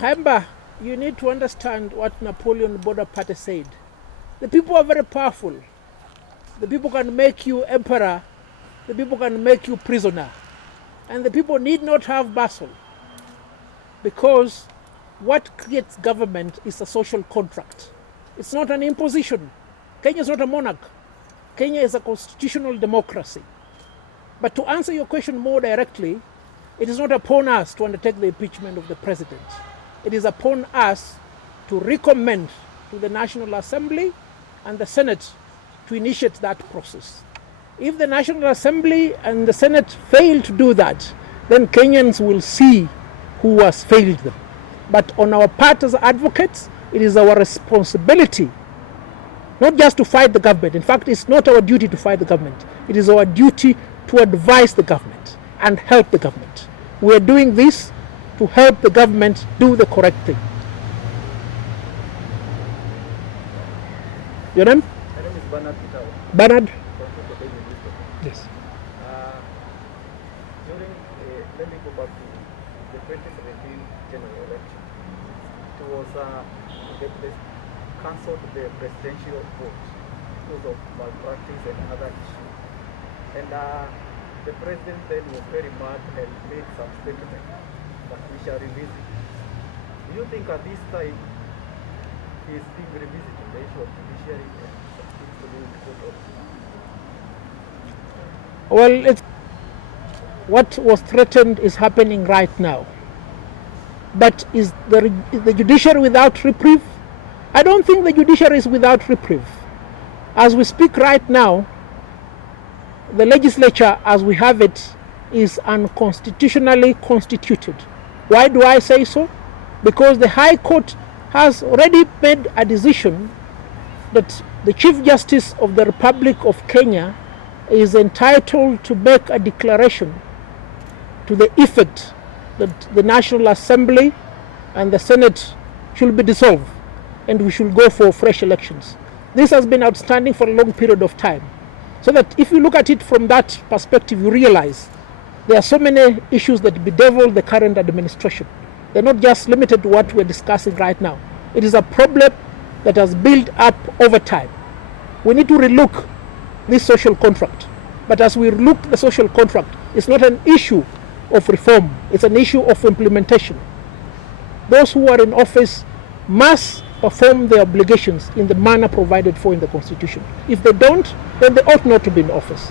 Remember, you need to understand what Napoleon Bonaparte said. The people are very powerful. The people can make you emperor. The people can make you prisoner. And the people need not have vassal. Because what creates government is a social contract. It's not an imposition. Kenya is not a monarch. Kenya is a constitutional democracy. But to answer your question more directly, it is not upon us to undertake the impeachment of the president. It is upon us to recommend to the National Assembly and the Senate to initiate that process. If the National Assembly and the Senate fail to do that, then Kenyans will see who has failed them. But on our part as advocates, it is our responsibility not just to fight the government. In fact, it's not our duty to fight the government. It is our duty to advise the government and help the government. We are doing this to help the government do the correct thing. Your name? My name is Bernard. Bernard? Yes. Let me go back to the 2017 general election. It was they cancelled the presidential vote because of malpractice and other issues. And the president then was very mad and made some statement that we shall revisit it. Do you think at this time he is being revisited, the issue of judiciary and some things to do with court orders? Well, what was threatened is happening right now. But is the judiciary without reprieve? I don't think the judiciary is without reprieve. As we speak right now, the legislature as we have it is unconstitutionally constituted. Why do I say so? Because the High Court has already made a decision that the Chief Justice of the Republic of Kenya is entitled to make a declaration to the effect that the National Assembly and the Senate should be dissolved and we should go for fresh elections. This has been outstanding for a long period of time. So that if you look at it from that perspective, you realize there are so many issues that bedevil the current administration. They're not just limited to what we're discussing right now. It is a problem that has built up over time. We need to relook this social contract. But as we look the social contract, it's not an issue of reform. It's an issue of implementation. Those who are in office must perform their obligations in the manner provided for in the Constitution. If they don't, then they ought not to be in office.